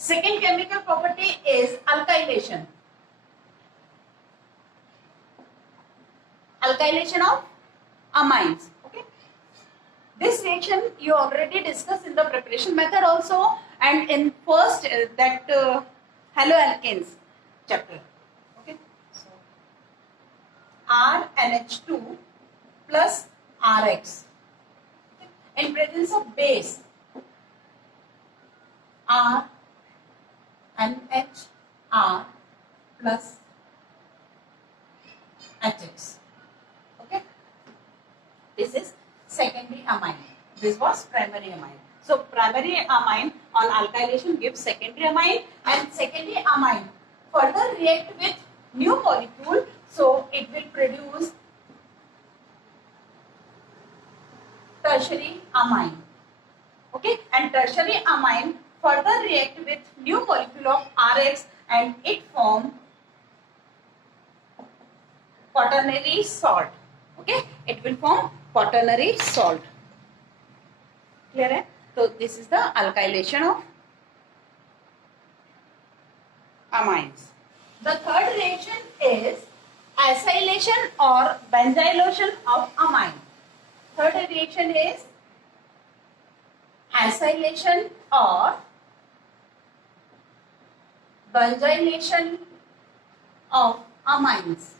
Second chemical property is alkylation. Alkylation of amines. Okay. This reaction you already discussed in the preparation method also, and in first haloalkanes chapter. Okay. So RNH2 plus RX. Okay. In presence of base RNHR plus HX. Okay. This is secondary amine. This was primary amine. So primary amine on alkylation gives secondary amine, and secondary amine further react with new molecule, so it will produce tertiary amine. Okay, and tertiary amine further react with new molecule of RX and it form quaternary salt. Okay, it will form quaternary salt. Clear hai? So this is the alkylation of amines. The third reaction is acylation or benzylation of amine. Third reaction is acylation or benzylation of amines.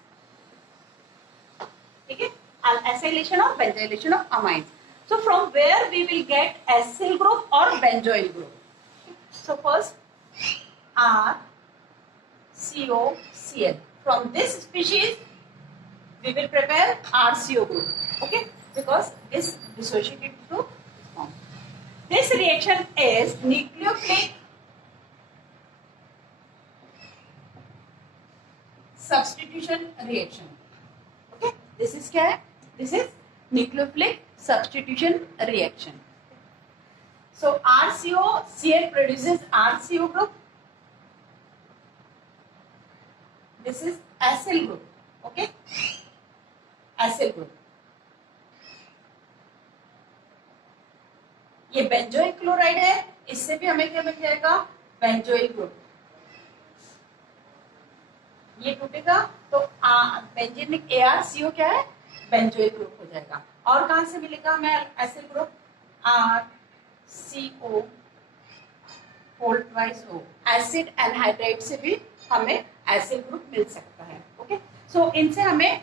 Okay? Acylation or benzylation of amines. So from where we will get acyl group or benzoyl group? So first RCOCl. From this species we will prepare RCO group. Okay? Because this dissociated to form. This reaction is nucleophilic substitution reaction. Okay? This is क्या है? This is nucleophilic substitution reaction. So RCOCl produces RCO group. This is acyl group. Okay? Acyl group. ये benzoyl chloride है, इससे भी हमें क्या मिल जाएगा? Benzoyl group. ये टूटेगा तो बेंजीनिक ArCO क्या है? बेंजोइल ग्रुप हो जाएगा. और कहां से मिलेगा हमें acyl group? RCO whole twice O. Acid anhydride से भी हमें एसिल ग्रुप मिल सकता है. ओके, सो इनसे हमें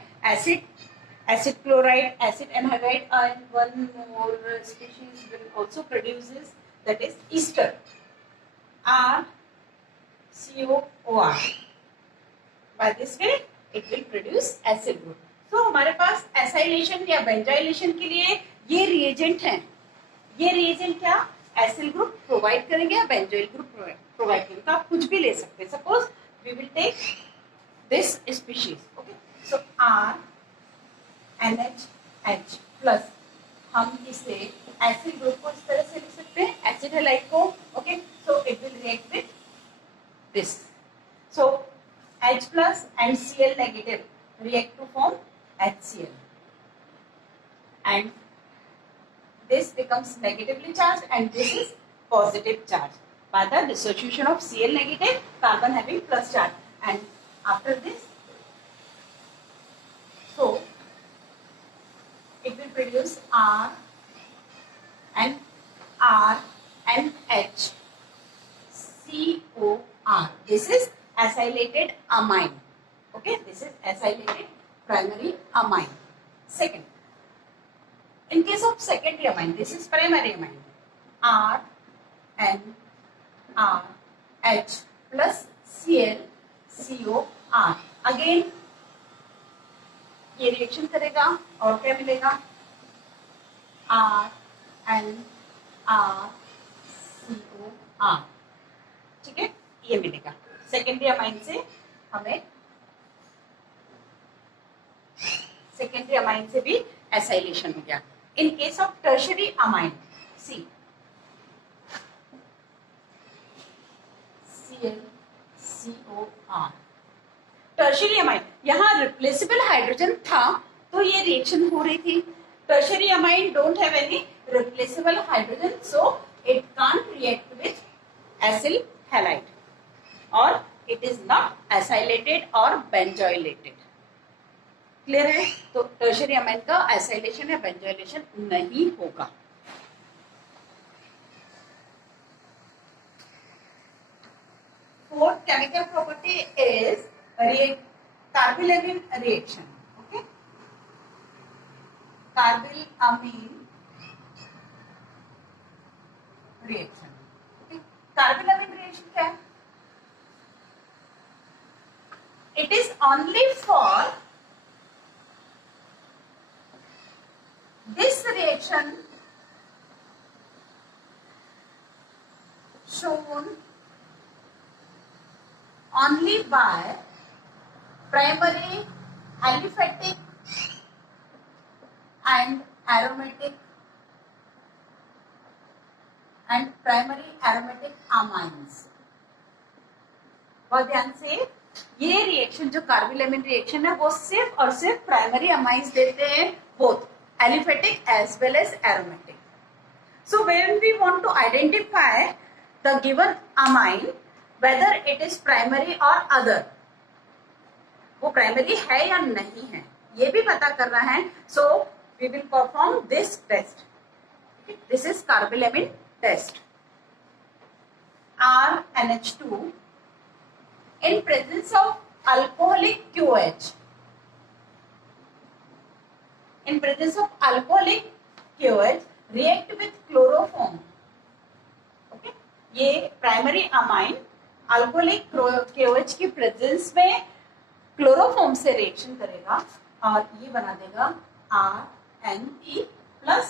acid chloride, acid anhydride, and one more species will also produces, that is ester, RCOOR. By this way it will produce acyl group. So हमारे पास acylation या benzylation के लिए ये reagent हैं. ये reagent क्या acyl group provide करेंगे या benzoyl group provide करेंगे. तो आप कुछ भी ले सकते हैं. Suppose we will take this species. Okay, so NH plus हम इसे एसिड ग्रुप को इस तरह से लिख सकते हैं, एसिड हैलाइड को. Okay, so it will react with this. So H plus and Cl negative react to form HCl, and this becomes negatively charged and this is positive charge by the dissociation of Cl negative, carbon having plus charge, and after this, so it will produce R and H COR. This is acylated amine. Okay, this is acylated primary amine. Second, in case of secondary amine, this is primary amine. R N R H plus Cl COR. Again ये reaction करेगा और क्या मिलेगा? RNRCOR. ठीक है, ये मिलेगा. Secondary amine से हमें सेकेंडरी अमाइन से भी एसाइलेशन हो गया. In case of tertiary amine, see ClCOR. Tertiary amine, यहाँ रिप्लेसेबल हाइड्रोजन था तो ये रिएक्शन हो रही थी. Tertiary amine don't have any replaceable hydrogen, so it can't react with acyl halide, or it is not acylated or benzoylated. Clear है? तो tertiary amine का एसाइलेशन या बेंजोइलेशन नहीं होगा. Fourth chemical property is carbylamine reaction. Okay, carbylamine reaction. Okay, carbylamine reaction क्या है? It is only for this reaction shown only by primary aliphatic and aromatic and primary aromatic amines. बहुत ध्यान से, ये reaction जो कार्बिलैमिन reaction है वो सिर्फ और सिर्फ प्राइमरी अमाइंस देते हैं, both aliphatic as well as aromatic. So when we want to identify the given amine, whether it is primary or other, वो प्राइमरी है या नहीं है ये भी पता करना है. So we will perform this test. This is carbylamine test. RNH2 in presence of alcoholic QH. In presence of alcoholic QH react with chloroform. Okay, ये प्राइमरी अमाइन अल्कोहलिक QH की प्रेजेंस में क्लोरोफॉर्म से reaction करेगा और ये बना देगा RNP plus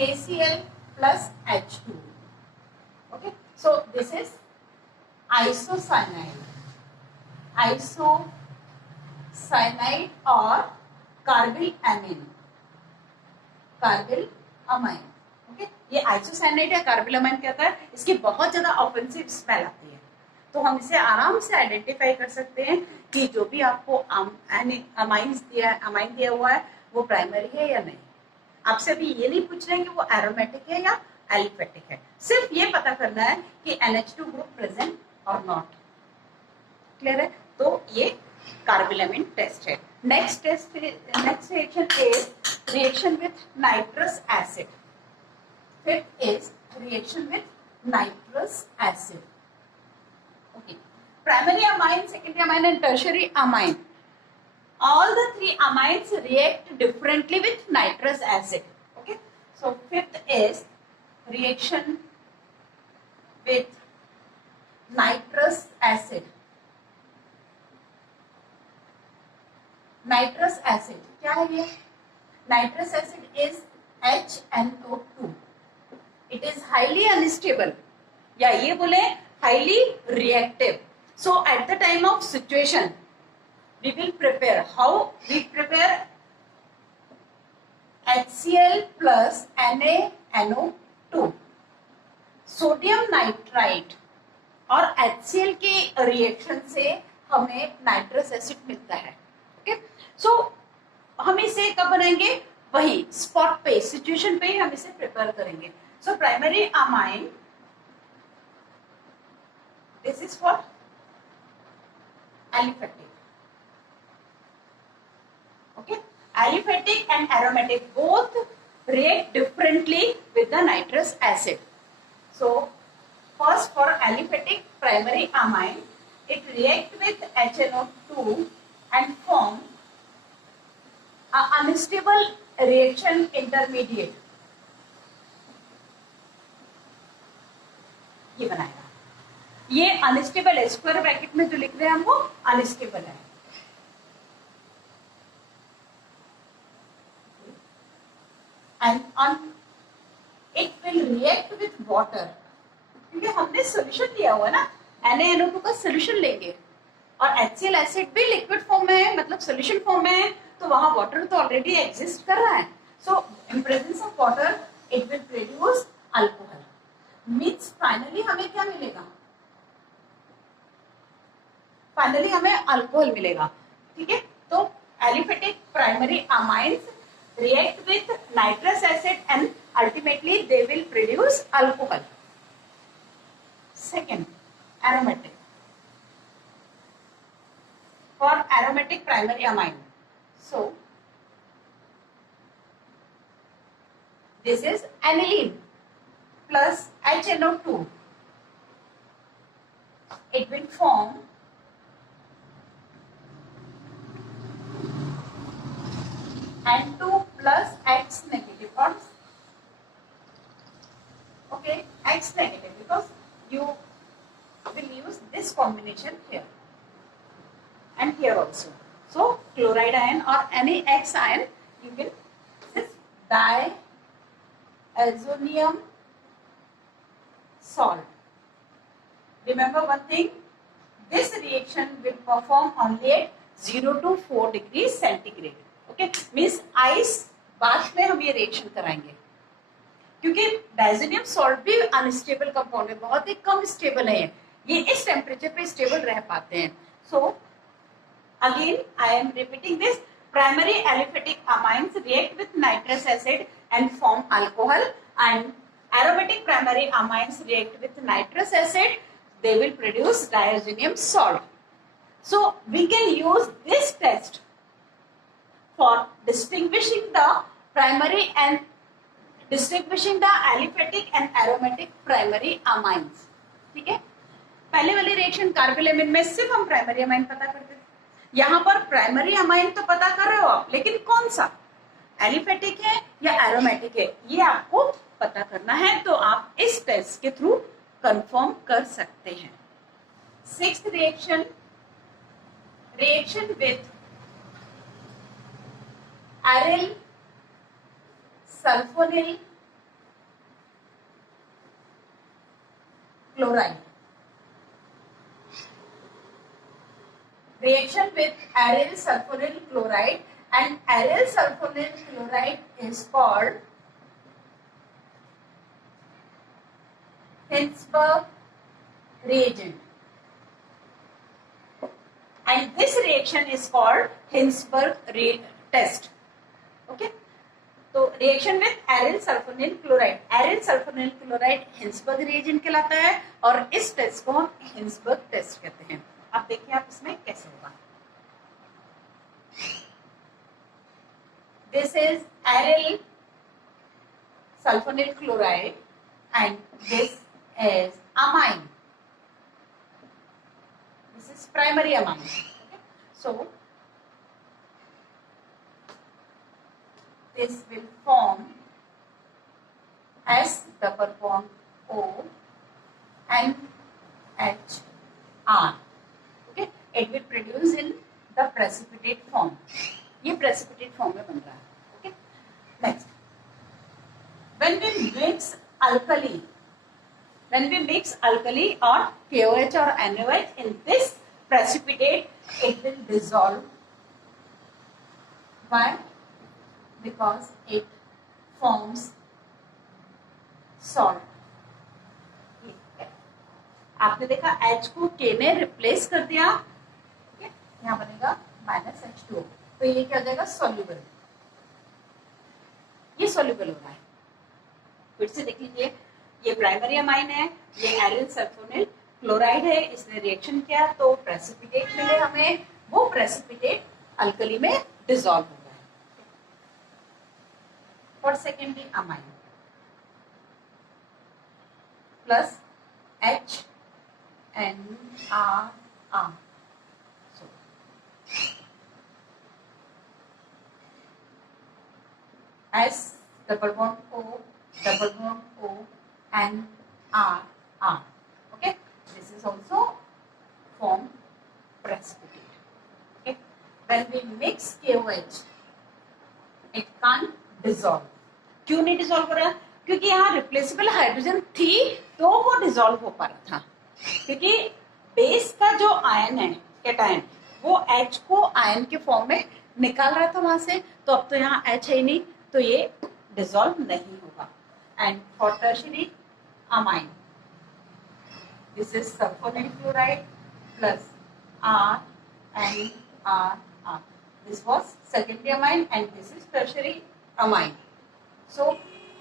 KCl plus H2. Okay, so this is isocyanide. Isocyanide और कार्बिलएमिन, कार्बिलअमाइन. ओके, ये आइसोसाइनाइड या कार्बिलअमाइन क्या होता है? इसकी बहुत ज्यादा ऑफेंसिव स्मेल आती है, तो हम इसे आराम से आइडेंटिफाई कर सकते हैं कि जो भी आपको अमाइन दिया हुआ है वो प्राइमरी है या नहीं. आपसे अभी ये नहीं पूछ रहे हैं कि वो एरोमेटिक है या एलिफेटिक है, सिर्फ ये पता करना है कि NH2 ग्रुप प्रेजेंट और नॉट. क्लियर है? तो ये कार्बिलएमिन टेस्ट है. Next reaction is reaction with nitrous acid. Fifth is reaction with nitrous acid. Okay. Primary amine, secondary amine, and tertiary amine. All the three amines react differently with nitrous acid. Okay. So fifth is reaction with nitrous acid. Nitrous acid क्या है ये? Nitrous acid is HNO2. It is highly unstable या ये बोले highly reactive. So at the time of situation we will prepare, how we prepare HCl plus NaNO2, sodium nitrite और HCl के reaction से हमें नाइट्रस एसिड मिलता है. Okay, सो हम इसे कब बनाएंगे? वही स्पॉट पे, सिचुएशन पे ही हम इसे प्रिपेयर करेंगे. So primary amine, this is for aliphatic. Okay, aliphatic and aromatic both react differently with the nitrous acid. So first for aliphatic primary amine, it react with HNO2 and form a unstable reaction intermediate. ये बनाएगा. ये unstable है, square bracket में जो लिख रहे हैं हम वो अनस्टेबल है. And it will react with water. क्योंकि हमने सोल्यूशन लिया हुआ है ना, NaNO2 का सोल्यूशन लेंगे और HCl एसिड भी लिक्विड फॉर्म में है, मतलब सोल्यूशन फॉर्म में है, तो वहां वाटर तो ऑलरेडी एग्जिस्ट कर रहा है. So in presence of water it will produce alcohol. Means finally हमें क्या मिलेगा? फाइनली हमें अल्कोहल मिलेगा. ठीक है, तो aliphatic primary amines react with nitrous acid and ultimately they will produce alcohol. second, aromatic. For aromatic primary amine, so this is aniline plus HNO2. It will form N2 plus X negative bonds. Okay, X negative, because you will use this combination here and here also. So chloride ion or any X ion, you can this diazonium salt. Remember one thing, this reaction will perform only at 0 to 4 degrees centigrade. Okay, means ice bath में हम ये reaction कराएंगे, क्योंकि diazonium salt भी unstable compound है, बहुत ही कम stable है, ये इस टेम्परेचर पे स्टेबल रह पाते हैं. So again I am repeating this, primary aliphatic amines react with nitrous acid and form alcohol, and aromatic primary amines react with nitrous acid, they will produce diazonium salt. So we can use this test for distinguishing the primary and distinguishing the aliphatic and aromatic primary amines. ठीक है, पहले वाले reaction कार्बोलेमिन में सिर्फ हम primary amine पता करते थे, यहाँ पर प्राइमरी अमाइन तो पता कर रहे हो आप, लेकिन कौन सा एलिफेटिक है या एरोमेटिक है ये आपको पता करना है, तो आप इस टेस्ट के थ्रू कंफर्म कर सकते हैं. Sixth reaction, reaction with aryl sulfonyl chloride. Reaction with aryl sulfonyl chloride, and aryl sulfonyl chloride is called Hinsberg reagent, and this reaction is called Hinsberg test. Okay, तो reaction with aryl sulphonyl chloride, aryl sulphonyl chloride Hinsberg reagent कहलाता है, और इस test को हम Hinsberg test कहते हैं. आप देखिए आप इसमें कैसे होगा. This is aryl sulphonyl chloride and this is amine, this is primary amine. So this will form S double bond O and H R. Okay, it will produce in the precipitate form. ये precipitate form में बन रहा है. Okay, next, when we mix alkali or KOH or NaOH in this precipitate, it will dissolve. Why? Because it forms salt. आपने देखा H को K ने replace कर दिया, यहाँ बनेगा -H2O, तो ये क्या हो जाएगा, सॉल्युबल. ये सॉल्युबल हो रहा है. फिर से देख लीजिए, ये प्राइमरी अमाइन है, ये एरिल सल्फोनिल क्लोराइड है, इसने रिएक्शन किया तो प्रेसिपिटेट मिले हमें, वो प्रेसिपिटेट अल्कली में डिसॉल्व हो. For secondary amine plus H N R R. So S double bond O double bond O N R R. Okay, this is also form precipitate. Okay, when we mix KOH, it can't dissolve. क्यों नहीं dissolve हो रहा? क्योंकि यहाँ replaceable hydrogen थी तो वो dissolve हो पा रहा था, क्योंकि बेस का जो आयन है कैटायन, वो H को आयन के फॉर्म में निकाल रहा था वहां से, तो अब तो यहाँ H है ही नहीं, तो ये डिसॉल्व नहीं होगा. And for tertiary amine, this is sulphonyl chloride plus RNR. This was secondary amine and this is tertiary amine. So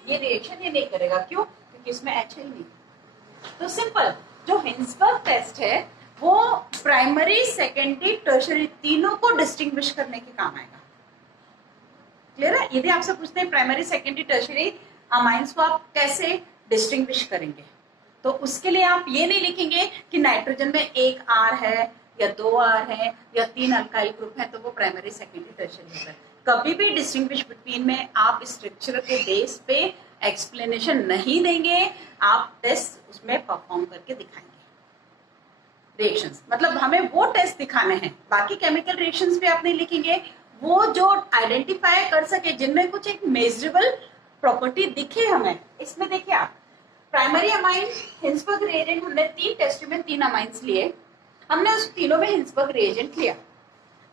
ये रिएक्शन ये नहीं करेगा, क्यों? क्योंकि इसमें H ही नहीं. तो सिंपल, जो हिंसबर्ग टेस्ट है वो प्राइमरी, सेकेंडरी, टर्शरी तीनों को डिस्टिंग्विश करने के काम आएगा। क्लियर है? यदि आपसे पूछते हैं प्राइमरी, सेकेंडरी, टर्शरी अमाइंस को आप कैसे डिस्टिंग्विश करेंगे, तो उसके लिए आप ये नहीं लिखेंगे कि नाइट्रोजन में एक आर है या दो आर है या तीन अल्काइल ग्रुप है तो वो प्राइमरी, सेकेंडरी, टर्शरी होता है। कभी भी डिस्टिंग्विश बिटवीन में आप स्ट्रक्चर के बेस पे एक्सप्लेनेशन नहीं देंगे, आप टेस्ट उसमें परफॉर्म करके दिखाएंगे। रिएक्शंस मतलब हमें वो टेस्ट दिखाने हैं, बाकी केमिकल रिएक्शंस भी आप नहीं लिखेंगे, वो जो आइडेंटिफाई कर सके, जिनमें कुछ एक मेजरेबल प्रॉपर्टी दिखे हमें। इसमें देखिए आप प्राइमरी अमाइन हिंसबर्ग रिएजेंट, हमने 3 टेस्ट में 3 अमाइंस लिए, हमने उस तीनों में हिंसबर्ग रिएजेंट लिया,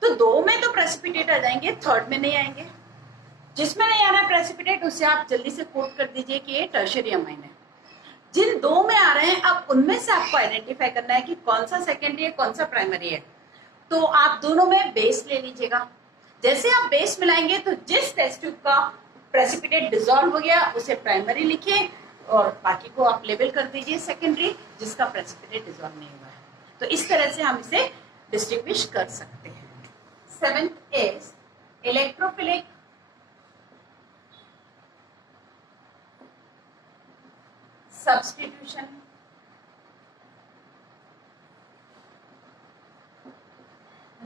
तो 2 में तो प्रेसिपिटेट आ जाएंगे, 3rd में नहीं आएंगे। जिसमें नहीं आना प्रेसिपिटेट उससे आप जल्दी से कोट कर दीजिए कि ये टर्शरी अमाइन है। जिन 2 में आ रहे हैं अब उनमें से आपको आइडेंटिफाई करना है कि कौन सा सेकेंडरी है कौन सा प्राइमरी है, तो आप दोनों में बेस ले लीजिएगा। जैसे आप बेस मिलाएंगे तो जिस टेस्ट ट्यूब का प्रेसिपिटेट डिसॉल्व हो गया उसे प्राइमरी लिखिए और बाकी को आप लेबल कर दीजिए सेकेंडरी, जिसका प्रेसिपिटेट डिसॉल्व नहीं हुआ है। तो इस तरह से हम इसे डिस्टिंग्विश कर सकते हैं। 7th is electrophilic substitution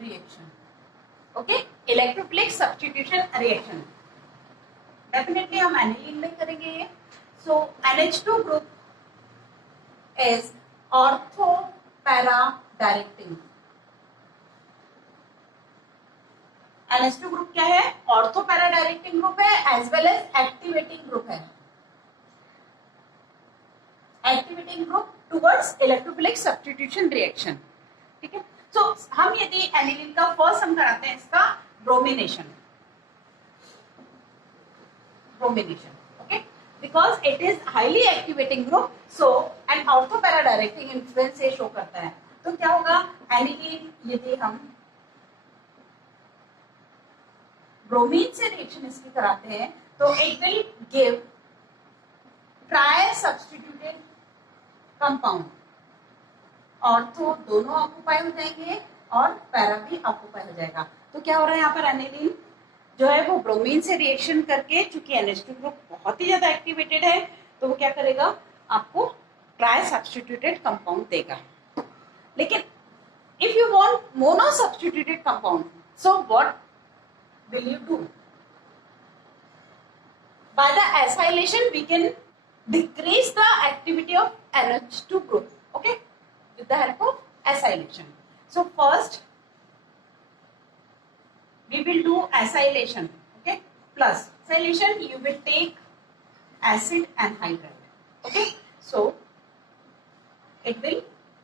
reaction. Okay, electrophilic substitution reaction definitely हम एनिलीन में करेंगे ये। So NH2 group is ortho para directing. NH2 group क्या है? ऑर्थो पैरा डायरेक्टिंग ग्रुप है as well as activating group है। Activating group towards electrophilic substitution reaction. ठीक है, सो हम यदि एनिलीन का फर्स्ट हम कराते हैं इसका bromination, okay, because it is highly activating group, so and ortho para directing influence से शो करता है। तो क्या होगा, एनिलीन यदि हम ब्रोमीन से रिएक्शन इसकी कराते हैं तो it will give try substituted compound. Ortho दोनों ऑक्यूपाई हो जाएंगे और पैरा भी ऑक्यूपाई हो जाएगा। तो क्या हो रहा है यहाँ पर, एनिलीन जो है वो ब्रोमीन से रिएक्शन करके, चूंकि NH2 ग्रुप बहुत ही ज्यादा एक्टिवेटेड है, तो वो क्या करेगा, आपको ट्राई सब्स्टिट्यूटेड कंपाउंड देगा। लेकिन if you want mono substituted compound, so what will you do? By the acylation we can decrease the activity of NH2 group, okay, with the help of acylation. So first we will do acylation, okay, plus acylation you will take acid and hydride, okay, so it will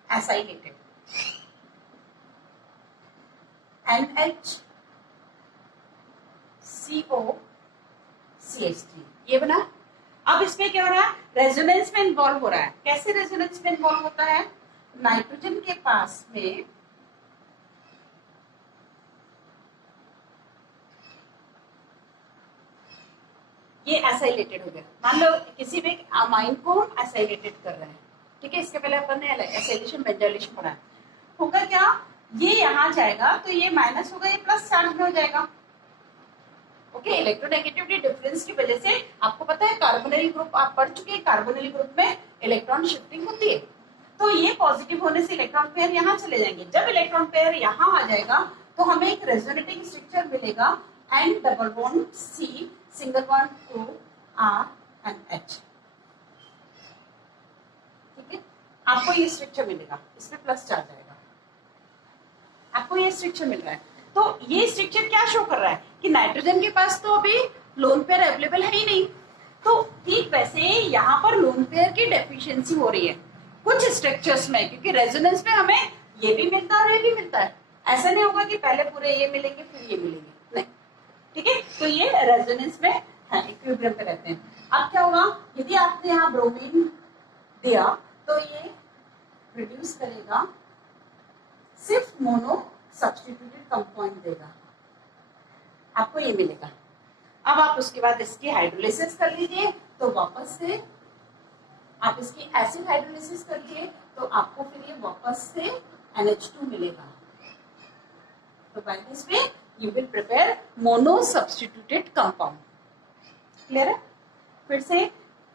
acylate it, NH COCH3 ये बना। अब इसमें क्या हो रहा है, resonance में involve हो रहा है। कैसे रेजोनेंस में इन्वॉल्व होता है, नाइट्रोजन के पास में ये एसाइलेटेड हो गया। मान लो किसी भी अमाइन को हम एसाइलेटेड कर रहे हैं, ठीक है, इसके पहले अपन ने एसाइलेशन बेंजोलेशन पढ़ा है। होगा क्या, ये यहाँ जाएगा तो ये माइनस होगा, ये प्लस चार्ज में हो जाएगा, ओके। इलेक्ट्रोनेगेटिविटी डिफरेंस की वजह से आपको पता है कार्बोनिल ग्रुप आप पढ़ चुके हैं, कार्बोनिल ग्रुप में इलेक्ट्रॉन शिफ्टिंग होती है, तो ये पॉजिटिव होने से इलेक्ट्रॉन पेयर यहाँ चले जाएंगे। जब इलेक्ट्रॉन पेयर यहाँ आ जाएगा तो हमें एक रेजोनेटिंग स्ट्रक्चर मिलेगा, and double bond C, single bond O, R and H, ठीक है, आपको ये स्ट्रक्चर मिलेगा, इसमें प्लस चार्ज आएगा, आपको ये स्ट्रक्चर मिल रहा है। तो ये स्ट्रक्चर क्या शो कर रहा है कि नाइट्रोजन के पास तो अभी लोन पेयर अवेलेबल है ही नहीं, तो ठीक वैसे यहाँ पर लोन पेयर की डेफिशिएंसी हो रही है कुछ स्ट्रक्चर्स में, क्योंकि रेजोनेंस में हमें ये भी मिलता है और ये भी मिलता है। ऐसा नहीं होगा कि पहले पूरे ये मिलेंगे फिर ये मिलेंगे, नहीं, ठीक है। तो ये रेजोनेंस में है, इक्विलिब्रियम पे रहते हैं। अब क्या होगा, यदि आपने यहाँ ब्रोमीन दिया तो ये प्रोड्यूस करेगा सिर्फ मोनो सब्स्टिट्यूटेड कंपाउंड देगा, आपको ये मिलेगा। अब आप उसके बाद इसकी हाइड्रोलिसिस कर लीजिए, तो वापस से आप इसकी एसिड हाइड्रोलिसिस कर लिए तो आपको फिर ये वापस से NH2 मिलेगा। तो by this way you will prepare mono substituted compound. Clear है? फिर से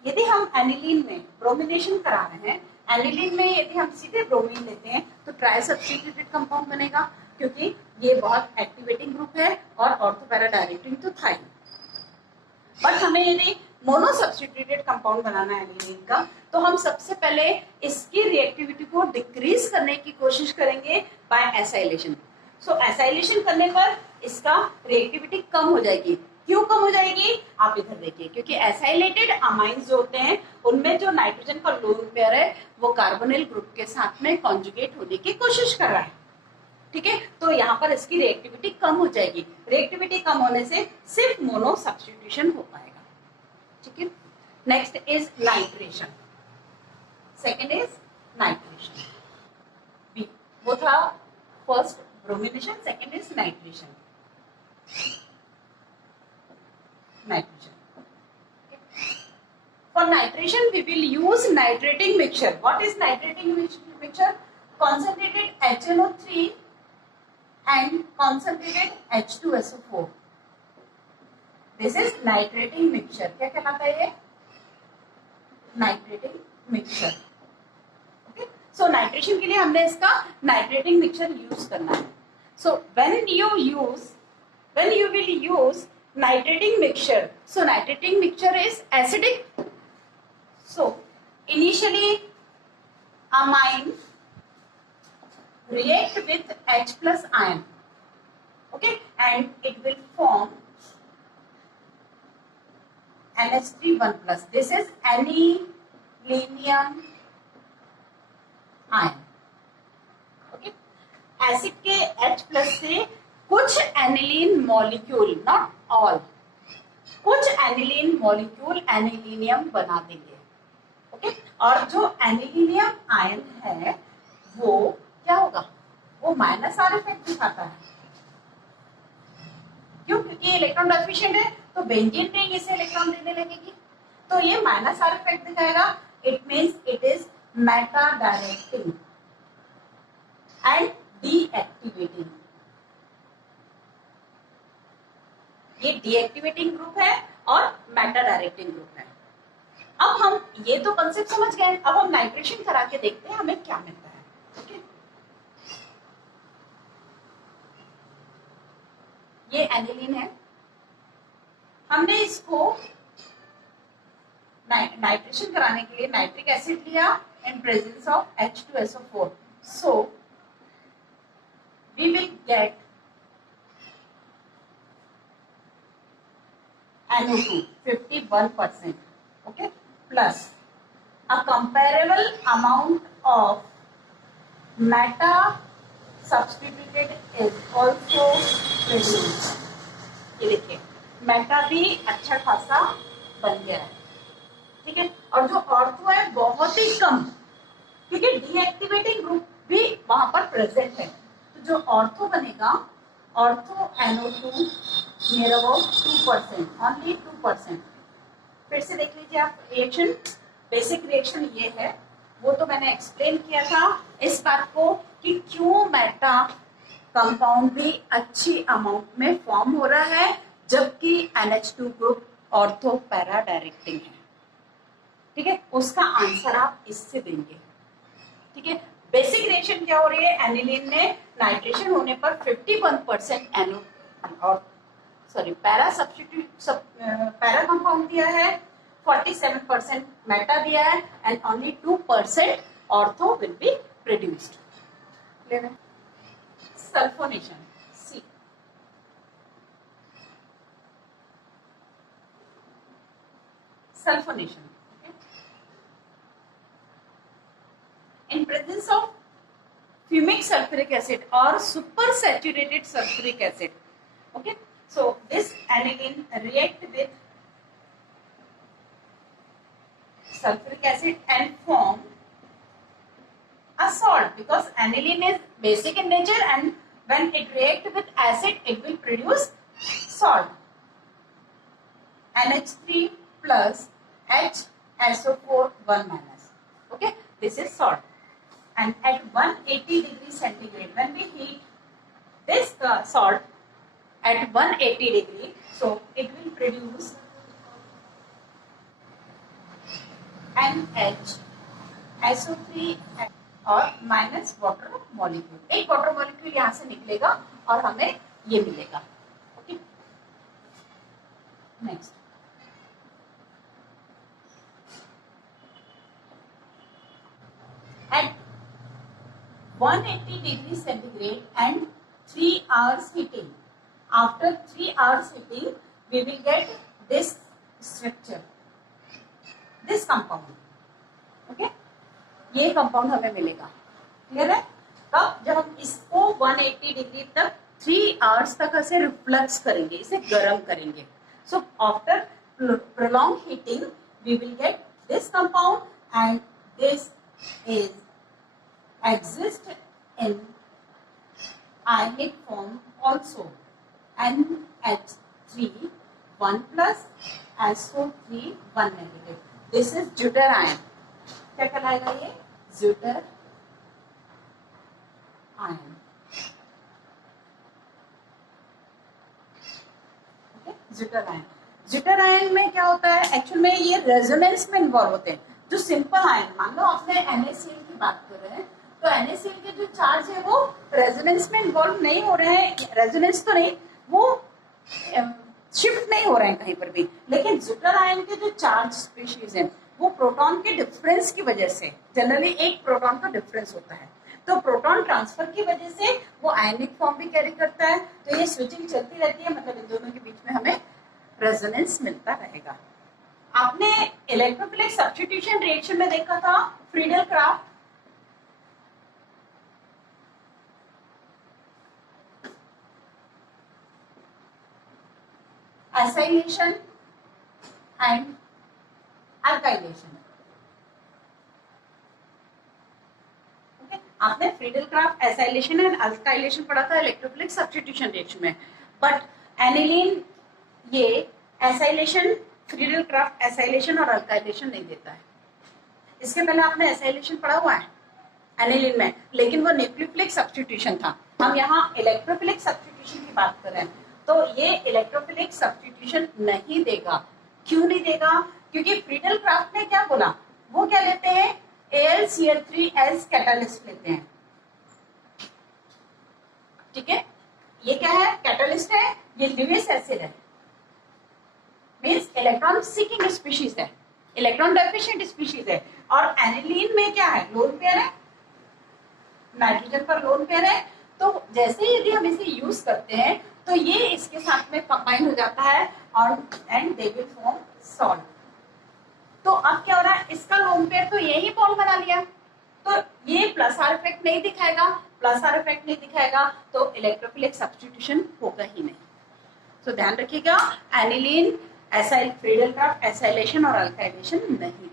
यदि हम एनिलीन में ब्रोमिनेशन करा रहे हैं, एनिलीन में यदि हम सीधे ब्रोमीन लेते हैं तो ट्राई सब्स्टिट्यूटेड कंपाउंड बनेगा, क्योंकि ये बहुत एक्टिवेटिंग ग्रुप है और ऑर्थो पैरा डायरेक्टिंग तो था ही। बट हमें यदि मोनो सब्स्टिट्यूटेड कंपाउंड बनाना है एनिलीन का, तो हम सबसे पहले इसकी रिएक्टिविटी को डिक्रीज करने की कोशिश करेंगे बाय एसाइलेशन। सो एसाइलेशन करने पर इसका रिएक्टिविटी कम हो जाएगी। क्यों कम हो जाएगी? आप इधर देखिए, क्योंकि एसाइलेटेड अमाइंस जो होते हैं उनमें जो नाइट्रोजन का लोन पेयर है वो कार्बोनिल ग्रुप के साथ में कॉन्जुगेट होने की कोशिश कर रहा है। ठीक है, तो यहाँ पर इसकी रिएक्टिविटी कम हो जाएगी। रिएक्टिविटी कम होने से सिर्फ मोनो सब्स्टिट्यूशन हो पाएगा। ठीक है, next is nitration. Second is nitration. बी वो था first bromination, second is nitration. Nitrogen. For nitration, we will use nitrating mixture. What is nitrating mixture? Concentrated HNO3 and concentrated H2SO4. This is nitrating mixture. क्या कहलाता है ये? Nitrating mixture. Okay. So nitration के लिए हमने इसका nitrating mixture use करना है. So when you will use nitrating mixture. So nitrating mixture is acidic. So initially amine react with H plus ion. Okay, and it will form NH3 1 plus. This is anilinium ion. Okay, acid के H plus से कुछ aniline molecule, not all, कुछ aniline molecule anilinium बना देंगे। Okay, और जो anilinium ion है वो क्या होगा? वो माइनस आर इफेक्ट दिखाता है। क्यों? क्योंकि इलेक्ट्रॉन डेफिशिएंट है, तो बेंजीन रिंग इसे इलेक्ट्रॉन देने लगेगी, तो ये माइनस आर इफेक्ट दिखाएगा। It means it is Meta directing and deactivating. ये डीएक्टिवेटिंग ग्रुप है और मेटा डायरेक्टिंग ग्रुप है। अब हम ये तो कंसेप्ट समझ गए, अब हम नाइट्रेशन करा के देखते हैं हमें क्या मिलता है। ओके, ये एनिलीन है, हमने इसको नाइट्रेशन कराने के लिए नाइट्रिक एसिड लिया in presence of H2SO4. So we will get NO2 51%, okay, plus a comparable amount of meta substituted is also produced. ये देखिए मेटा भी अच्छा खासा बन गया है। ठीक है, और जो ऑर्थो है बहुत ही कम, क्योंकि डीएक्टिवेटिंग ग्रुप भी वहां पर प्रेजेंट है। तो जो ऑर्थो बनेगा, ortho NO2 near about 2%, only 2%। फिर से देख लीजिए आप रिएक्शन, बेसिक रिएक्शन ये है, वो तो मैंने एक्सप्लेन किया था इस बात को कि क्यों मेटा कंपाउंड भी अच्छी अमाउंट में फॉर्म हो रहा है जबकि NH2 group ortho para directing है। ठीक है, उसका आंसर आप इससे देंगे। ठीक है, बेसिक रिएक्शन क्या हो रही है? एनिलीन ने नाइट्रेशन होने पर 51% एनो और पैरा सब्स्टिट्यूट पैरा कंपाउंड दिया है, 47% मेटा दिया है and only 2% ortho will be produced. Sulphonation, see sulphonation in presence of fumic sulfuric acid or supersaturated sulfuric acid. Okay, so this aniline react with sulfuric acid and form a salt, because aniline is basic in nature and when it react with acid it will produce salt. NH3 plus HSO4 1 minus. Okay, this is salt. and at 180 degrees centigrade, when we heat this salt at 180 degree, so it will produce NH SO3 और minus water molecule, एक water molecule यहाँ से निकलेगा और हमें ये मिलेगा. Okay, next. At 180 degrees centigrade and 3 hours heating. After 3 hours heating, we will get this structure, this compound. Okay? ये कंपाउंड हमें मिलेगा. क्लियर है? कब? जब हम इसको 180 डिग्री तक 3 आवर्स तक ऐसे रिफ्लक्स करेंगे, इसे गर्म करेंगे. So after prolonged heating, we will get this compound, and this is exist in ionic form also. NH3 1 plus SO3 1 negative. This is Zutter ion. क्या कहलाएगा ये? Zutter ion. Okay? Zutter ion. Zutter ion में क्या होता है? Actual में ये resonance में इन्वॉल्व होते हैं. जो सिंपल आयन, मान लो आपने NaCl की बात कर रहे हैं, तो NaCl के जो चार्ज है वो रेजोनेंस में इन्वॉल्व नहीं हो रहे हैं. रेजोनेंस तो नहीं, वो शिफ्ट नहीं हो रहे हैं कहीं पर भी. लेकिन जुटर आयन के जो चार्ज स्पीशीज हैं वो प्रोटॉन के डिफरेंस की वजह से, जनरली एक प्रोटॉन का डिफरेंस होता है, तो प्रोटॉन ट्रांसफर की वजह से वो आयनिक फॉर्म भी कैरी करता है. तो ये स्विचिंग चलती रहती है, मतलब इन दोनों के बीच में हमें रेजोनेंस मिलता रहेगा. आपने इलेक्ट्रोफिलिक सब्स्टिट्यूशन रिएक्शन में देखा था Friedel craft. Acylation and alkylation. Okay? आपने Friedel Crafts acylation and alkylation पढ़ा था इलेक्ट्रोफिलिक सब्स्टिट्यूशन रिएक्शन में. बट एनिलीन ये एसाइलेशन, फ्रीडल क्राफ्ट एसाइलेशन और अल्काइलेशन नहीं देता है. इसके पहले आपने एसाइलेशन पढ़ा हुआ है एनिलीन में, लेकिन वो न्यूक्लियोफिलिक सब्स्टिट्यूशन था. हम यहाँ इलेक्ट्रोफिलिक सब्स्टिट्यूशन की बात कर रहे हैं. तो ये इलेक्ट्रोफिलिक सब्स्टिट्यूशन नहीं देगा. क्यों नहीं देगा? क्योंकि फ्रीडल क्राफ्ट ने क्या बोला, वो क्या लेते हैं, AlCl3 एज कैटालिस्ट लेते हैं. ठीक है, ये क्या है, कैटालिस्ट है. ये ल्यूइस एसिड है, मींस इलेक्ट्रॉन सीकिंग स्पीशीज है, इलेक्ट्रॉन डेफिशिएंट स्पीशीज है. और एनिलीन में क्या है, लोन पेयर है, नाइट्रोजन पर लोन पेयर है. तो जैसे यदि हम इसे यूज करते हैं तो ये इसके साथ में कंबाइन हो जाता है और and they will form salt. तो अब क्या हो रहा है, इसका लोन पेयर तो यही बॉन्ड बना लिया, तो ये प्लस आर इफेक्ट नहीं दिखाएगा, प्लस आर इफेक्ट नहीं दिखाएगा, तो इलेक्ट्रोफिलिक सब्स्टिट्यूशन होगा ही नहीं. तो ध्यान रखिएगा, aniline acyl Friedel Crafts acylation और अल्काइलेशन नहीं